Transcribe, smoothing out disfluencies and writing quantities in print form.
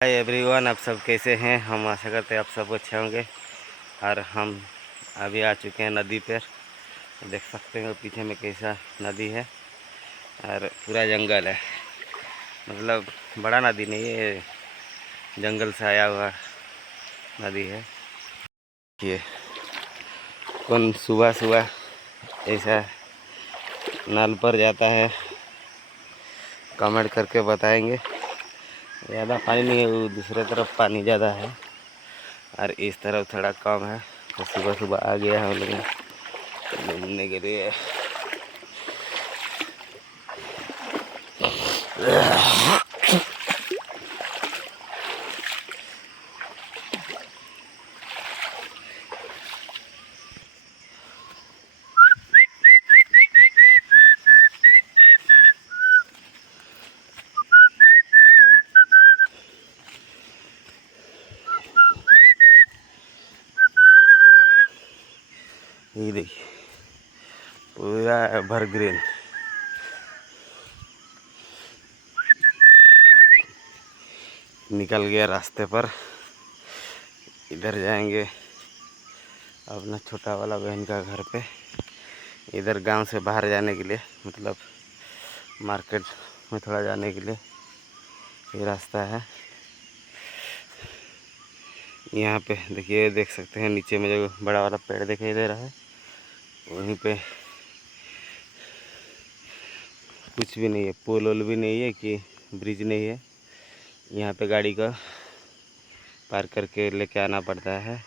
Hi everyone, आप सब कैसे हैं। हम आशा करते हैं आप सब अच्छे होंगे। और हम अभी आ चुके हैं नदी पर। देख सकते हैं पीछे में कैसा नदी है और पूरा जंगल है। मतलब बड़ा नदी नहीं है, ये जंगल से आया हुआ नदी है। ये कौन सुबह सुबह ऐसा नल पर जाता है, कमेंट करके बताएंगे। ज़्यादा पानी नहीं है, वो दूसरे तरफ पानी ज़्यादा है और इस तरफ थोड़ा कम है। तो सुबह सुबह आ गया है हम लोग घूमने के लिए। ये देखिए पूरा एवरग्रीन। निकल गया रास्ते पर, इधर जाएंगे अपना छोटा वाला बहन का घर पे। इधर गांव से बाहर जाने के लिए, मतलब मार्केट में थोड़ा जाने के लिए ये रास्ता है। यहाँ पे देखिए, देख सकते हैं नीचे में जो बड़ा वाला पेड़ दिखाई दे रहा है, वहीं पे कुछ भी नहीं है, पुल वुल भी नहीं है कि ब्रिज नहीं है। यहाँ पे गाड़ी का पार करके लेके आना पड़ता है।